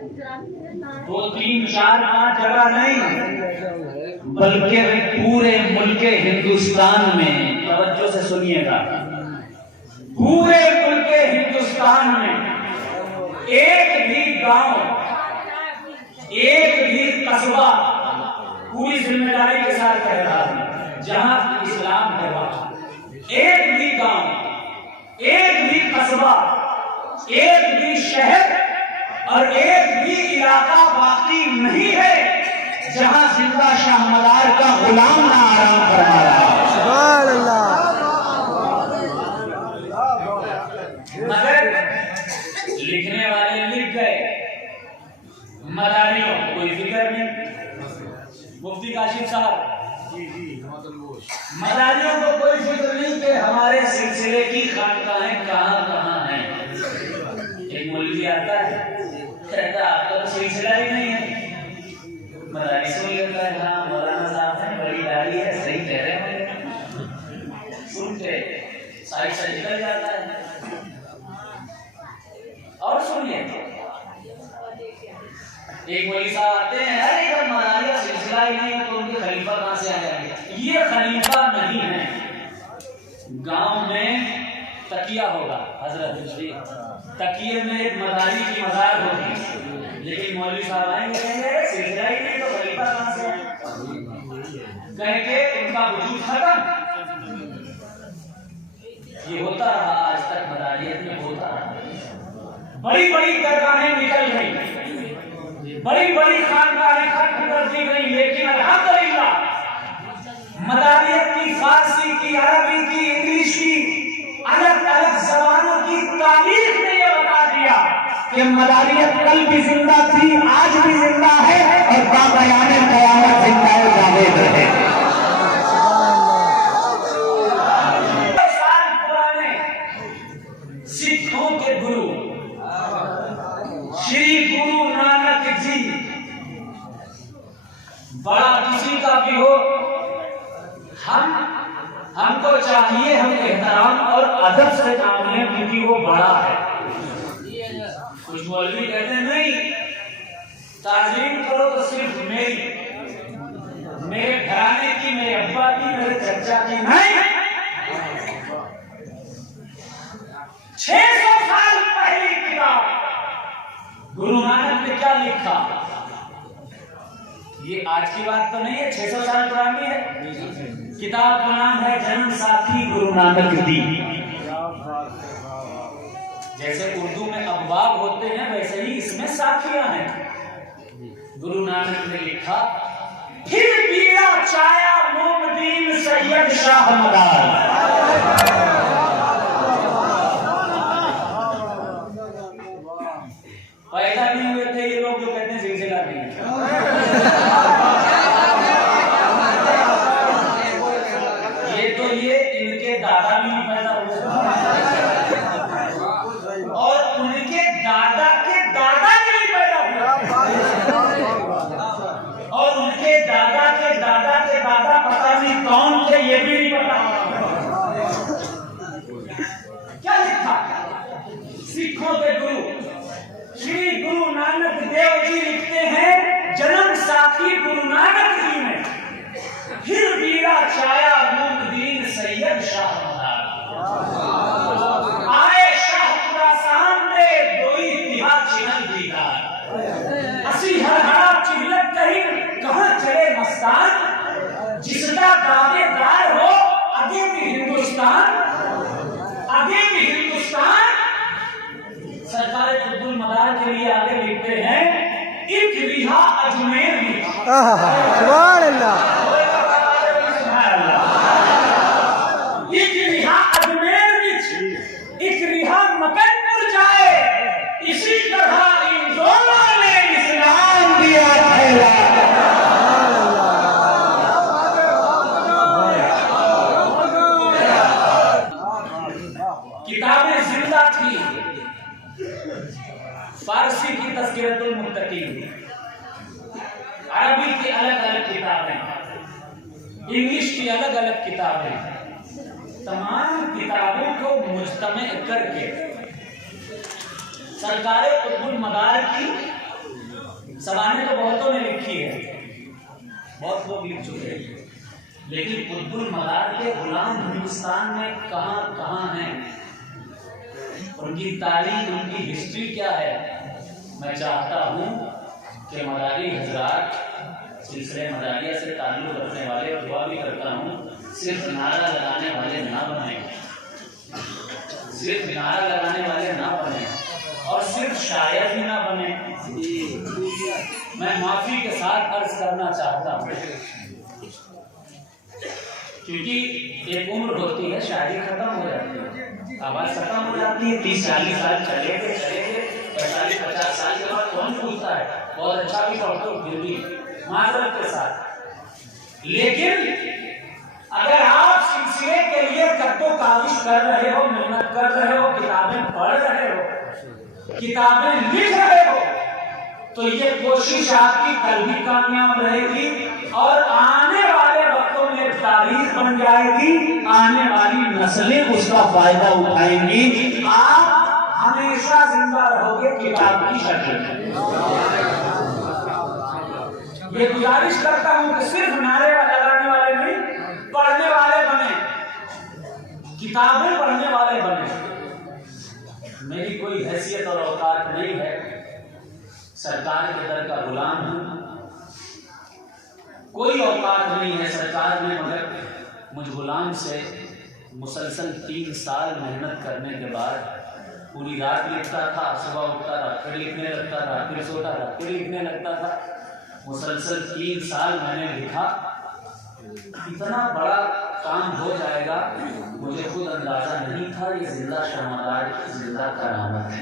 दो तीन चार पांच जगह नहीं, बल्कि पूरे मुल्क हिंदुस्तान में, तवज्जो से सुनिएगा, पूरे मुल्क हिंदुस्तान में एक भी गांव, एक भी कस्बा, पूरी जिम्मेदारी के साथ कह रहा हूं, जहां इस्लाम है वहां एक भी गांव, एक भी कस्बा, एक भी शहर और एक भी इलाका बाकी नहीं है जहां जिंदा शाह मदार का गुलाम ना आराम फरमा रहा है। सुभान अल्लाह। मगर लिखने वाले लिख गए, मदारियों कोई फिक्र नहीं। मुफ्ती काशिफ साहब, मदारियों को कोई फिक्र नहीं कि हमारे सिलसिले की खानकाहें कहाँ कहाँ हैं। एक मौलवी आता है, कहता आपका तो सिलसिला ही नहीं है। मदारी सुन लेता है, हाँ मौलाना साहब हैं, बड़ी दाढ़ी है, सही कह रहे हैं, सुन के साइड से निकल जाता है। और सुनिए, एक मौलवी साहब आते हैं, अरे जब मदारी का सिलसिला ही नहीं है तो उनके खलीफा कहाँ से आ जाएंगे? ये खलीफा नहीं है। गांव में तकिया होगा, हजरत जी, तकिए में एक मदारी की मजार होगी, लेकिन मौलवी साहब आएंगे सिलसिला ही नहीं तो खलीफा कहां से कह के उनका वजूद खत्म। ये होता रहा आज तक, मदारियत में होता रहा। बड़ी बड़ी दरगाहें निकल गई, बड़ी बड़ी खानकाहें खत्म कर दी गई, लेकिन अल्हम्दुलिल्लाह मदारियत की, फारसी की, अरबी की, इंग्लिश की, अलग अलग जबानों की तारीख ने यह बता दिया कि मदारियत कल भी जिंदा थी, आज भी जिंदा है और बाक़याने क़यामत जिंदा है, जावेद रहे। साल पुराने सिखों के गुरु श्री गुरु नानक जी, बड़ा किसी का भी हो, हमको चाहिए हम एहतराम और अदब से काम लें, क्योंकि वो बड़ा है। कुछ मौलवी कहते हैं नहीं, ताज़ीम करो तो सिर्फ मेरी, मेरे घराने की, मेरे अब्बा की, मेरे चचा की नहीं। 600 साल पहली किताब गुरु नानक ने क्या लिखा? ये आज की बात तो नहीं है, 600 साल पुरानी है। किताब का नाम है जन्म साथी गुरु नानक दी। जैसे उर्दू में अबवाब होते हैं, वैसे ही इसमें साथियां हैं। गुरु नानक ने लिखा, फिर बीड़ा चाया मोमदीन सैयद शाह मदार। पैदा नहीं हुए थे ये लोग जो कहते हैं सिलसिला नहीं। ये इनके दादा भी नहीं पैदा हुए और उनके दादा के दादा भी नहीं पैदा हुए और उनके दादा के दादा के दादा पता नहीं कौन थे, ये भी नहीं पता। क्या लिखा? सिखों के गुरु श्री गुरु नानक देव जी लिखते हैं, जन्म साथी गुरु नानक जी ने फिर बीड़ा चाया मोमदीन सैयद शाह मदार। आए शाहपुरा सामने दोई तिहा चिन्ह दीदार, असी हरहरा चिल्लत कहीं कहां चले मस्तान, जिसका दावेदार हो आगे भी हिंदुस्तान, आगे भी हिंदुस्तान। सरकार कुतुब मदार के लिए आगे लिखते हैं, एक रिहा अजमेर में। सुभान अल्लाह। मकनपुर जाए, इसी तरह इन दोनों ने इस्लाम दिया फैला। किताबें जिंदा थी, फारसी की तज़किरतुल मुत्तकीन, अरबी की अलग अलग किताबें, इंग्लिश की अलग अलग किताबें, तमाम किताबों को मुज्तमे करके सरकारे कुतुब मदार की ज़बानें तो बहुतों ने लिखी है, बहुत लोग लिख चुके हैं, लेकिन कुतुबुल मदार के गुलाम हिंदुस्तान में कहाँ कहाँ हैं, उनकी तारीख, उनकी हिस्ट्री क्या है। मैं चाहता हूँ कि मदारी हजरात, सिलसिले मदारिया से ताल्लुक़ रखने वाले, और दुआ भी करता हूँ सिर्फ नारा लगाने वाले ना बने, सिर्फ नारा लगाने वाले ना बने, और सिर्फ शायर भी ना बने। मैं माफी के साथ अर्ज करना चाहता हूँ, क्योंकि एक उम्र होती है, शायरी खत्म हो जाती है, आवाज खत्म हो जाती है, 30-40 साल चले गए 45-50 साल के बाद कौन पूछता है, बहुत अच्छा भी पढ़ते हो फिर भी माजरत के साथ। लेकिन अगर आप सिलसिले के लिए कद्दो काविश कर रहे हो, मेहनत कर रहे हो, किताबें पढ़ रहे हो, किताबें लिख रहे हो, तो ये कोशिश आपकी कल भी कामयाब रहेगी और आने वाले वक्तों में तारीख बन जाएगी, आने वाली नस्लें उसका फायदा उठाएंगी, आप हमेशा जिंदा रहोगे किताब की शक्ल में। ये गुजारिश करता हूं कि सिर्फ नारे लगाने वाले नहीं, पढ़ने वाले बने, किताबें पढ़ने वाले बने। मेरी कोई हैसियत और औकात नहीं है, सरकार के दर का गुलाम हूं, कोई औकात नहीं है सरकार में, मगर मुझ गुलाम से मुसलसल 3 साल मेहनत करने के बाद पूरी रात लिखता था, सुबह उठता था, फिर लिखने लगता था, फिर सोता था, फिर लिखने लगता था, मुसलसल 3 साल मैंने लिखा। इतना बड़ा काम हो जाएगा मुझे खुद अंदाजा नहीं था। ये जिंदा शमादार की जिंदा करामत है।